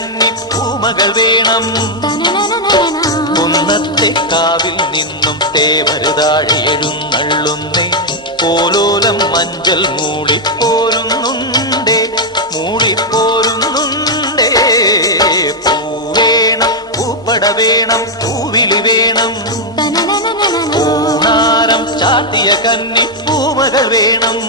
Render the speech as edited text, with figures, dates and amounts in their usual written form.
കന്നി പൂമകൾ വേണം. കുന്നത്തെ കാവിൽ നിന്നും തേവരുതാഴെ എഴുന്നള്ളുന്നേ. പോലോലം മഞ്ചൽ മൂളിപ്പോരുന്നുണ്ടേ, മൂളിപ്പോരുന്നുണ്ടേ. പൂവേണം, പൂപ്പട വേണം, പൂവിളി വേണം. പൂനാരം ചാട്ടിയ കന്നി പൂമകൾ വേണം.